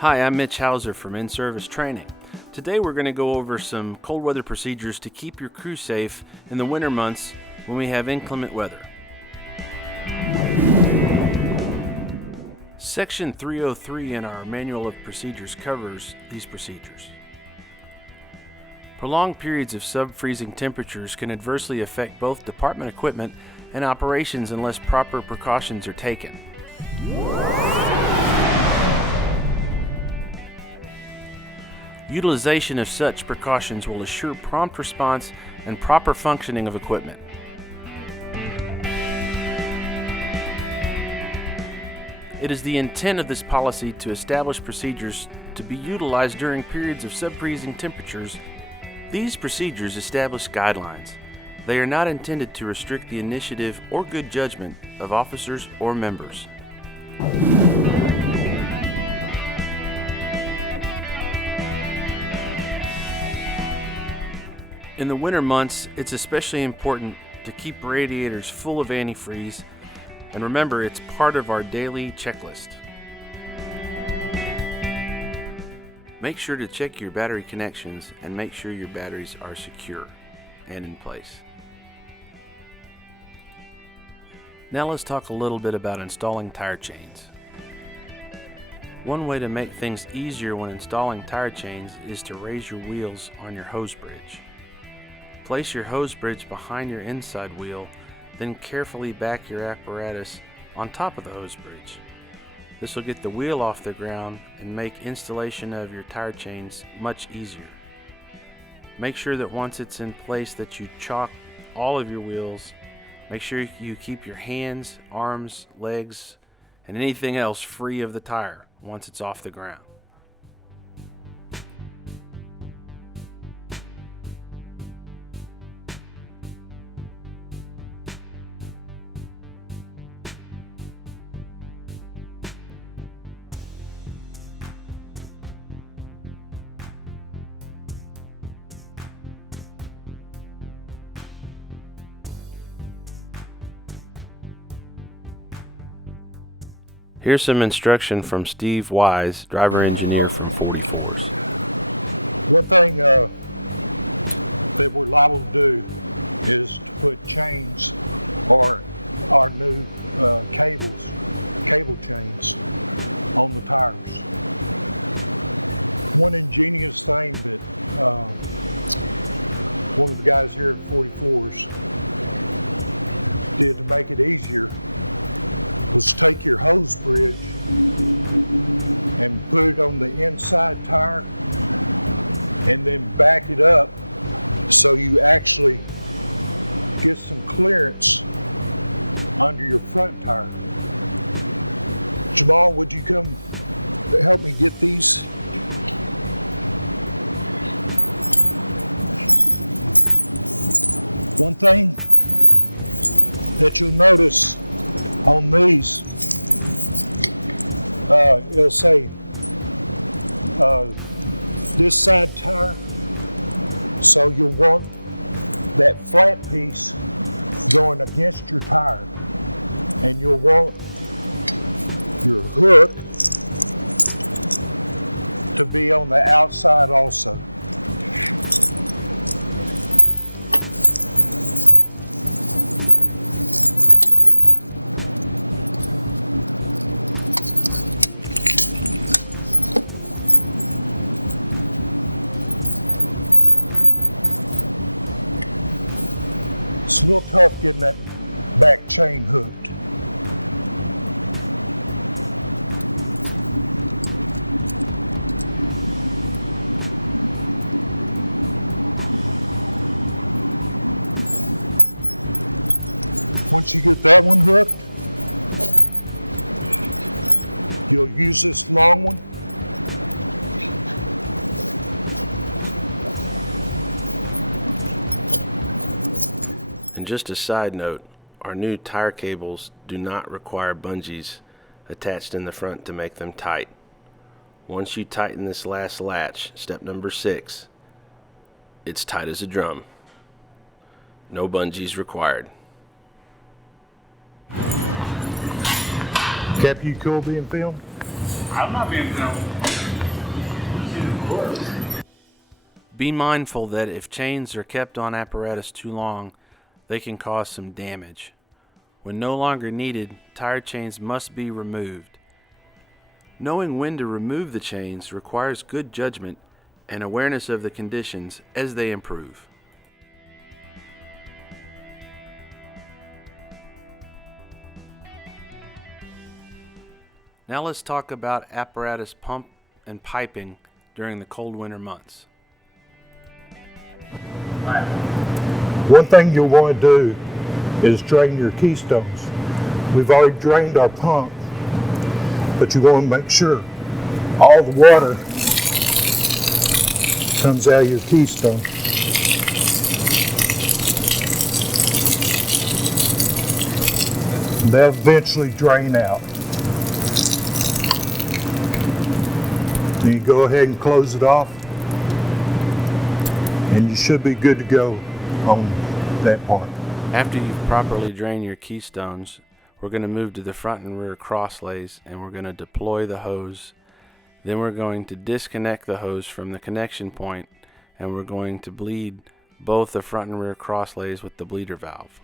Hi, I'm Mitch Hauser from In-Service Training. Today we're going to go over some cold weather procedures to keep your crew safe in the winter months when we have inclement weather. Section 303 in our Manual of Procedures covers these procedures. Prolonged periods of sub-freezing temperatures can adversely affect both department equipment and operations unless proper precautions are taken. Utilization of such precautions will assure prompt response and proper functioning of equipment. It is the intent of this policy to establish procedures to be utilized during periods of sub-freezing temperatures. These procedures establish guidelines. They are not intended to restrict the initiative or good judgment of officers or members. In the winter months, it's especially important to keep radiators full of antifreeze, and remember, it's part of our daily checklist. Make sure to check your battery connections and make sure your batteries are secure and in place. Now let's talk a little bit about installing tire chains. One way to make things easier when installing tire chains is to raise your wheels on your hose bridge. Place your hose bridge behind your inside wheel, then carefully back your apparatus on top of the hose bridge. This will get the wheel off the ground and make installation of your tire chains much easier. Make sure that once it's in place that you chock all of your wheels. Make sure you keep your hands, arms, legs, and anything else free of the tire once it's off the ground. Here's some instruction from Steve Wise, driver engineer from 44s. One thing that we're liable to do is to put chains or our new cable chains on the tires. One ingenious thing that one of the guys here at 44s did to make it easier was take your hose bridge and put it on the inside tire and then back it up so you actually get some clearance under your front tire. Jamal, would you come help me get these? One thing that you'll notice on these, it'll say this side tire, so you'll want that flat piece going against your tire, and you'll want your hook to be on the outside also. It's a little tough getting that back chain hooked. Once you get that one hooked, you'll use this long one. And just a side note, our new tire cables do not require bungees attached in the front to make them tight. Once you tighten this last latch, step number 6, it's tight as a drum. No bungees required. Cap, you cool being filmed? I'm not being filmed. Be mindful that if chains are kept on apparatus too long, they can cause some damage. When no longer needed, tire chains must be removed. Knowing when to remove the chains requires good judgment and awareness of the conditions as they improve. Now let's talk about apparatus pump and piping during the cold winter months. One thing you'll want to do is drain your keystones. We've already drained our pump, but you want to make sure all the water comes out of your keystone. They'll eventually drain out. Then you go ahead and close it off, and you should be good to go on that part. After you've properly drained your keystones, we're going to move to the front and rear crosslays, and we're going to deploy the hose. Then we're going to disconnect the hose from the connection point, and we're going to bleed both the front and rear crosslays with the bleeder valve.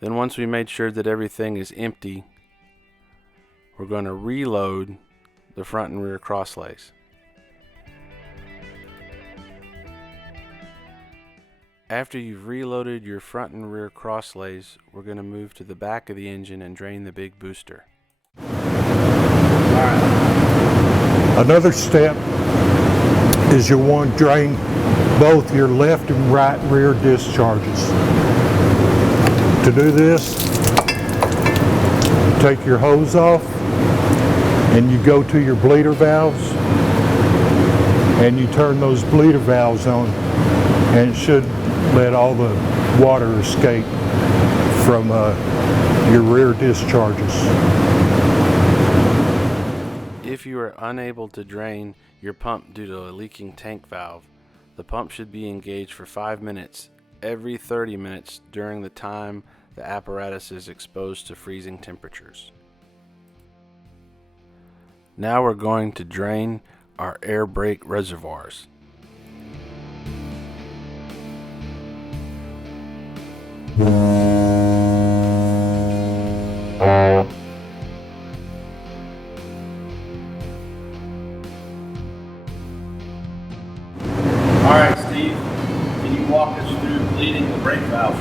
Then once we made sure that everything is empty, we're going to reload the front and rear crosslays. After you've reloaded your front and rear crosslays, we're going to move to the back of the engine and drain the big booster. Another step is you'll want to drain both your left and right rear discharges. To do this, you take your hose off and you go to your bleeder valves and you turn those bleeder valves on, and it should let all the water escape from your rear discharges. If you are unable to drain your pump due to a leaking tank valve, the pump should be engaged for 5 minutes every 30 minutes during the time the apparatus is exposed to freezing temperatures. Now we're going to drain our air brake reservoirs. Alright, Steve, can you walk us through bleeding the brake valve?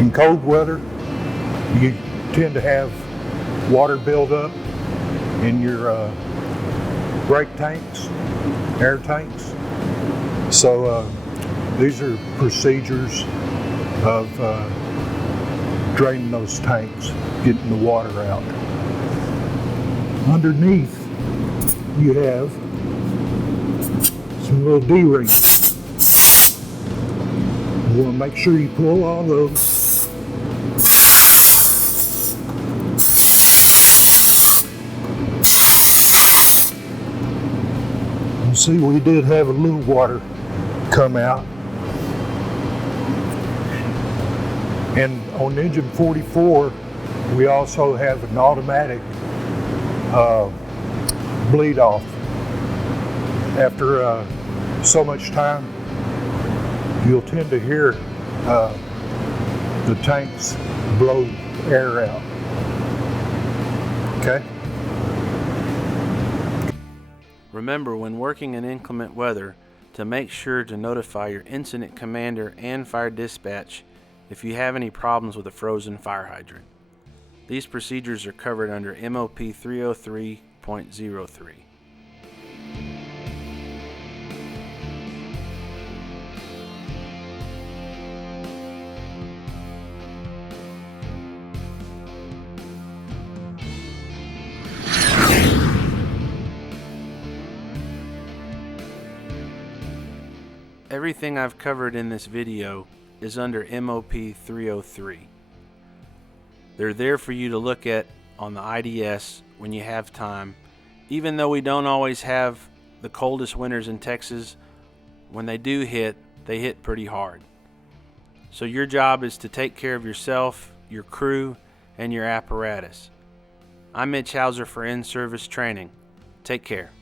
In cold weather, you tend to have water build up in your brake tanks, air tanks. So these are procedures of draining those tanks, getting the water out. Underneath, you have some little D-rings. You want to make sure you pull all those. You see, we did have a little water come out. And on engine 44, we also have an automatic bleed off. After so much time, you'll tend to hear the tanks blow air out. Okay? Remember, when working in inclement weather, to make sure to notify your incident commander and fire dispatch if you have any problems with a frozen fire hydrant. These procedures are covered under MOP 303.03. Everything I've covered in this video is under MOP 303. They're there for you to look at on the IDS when you have time. Even though we don't always have the coldest winters in Texas, when they do hit, they hit pretty hard. So your job is to take care of yourself, your crew, and your apparatus. I'm Mitch Hauser for In-Service Training. Take care.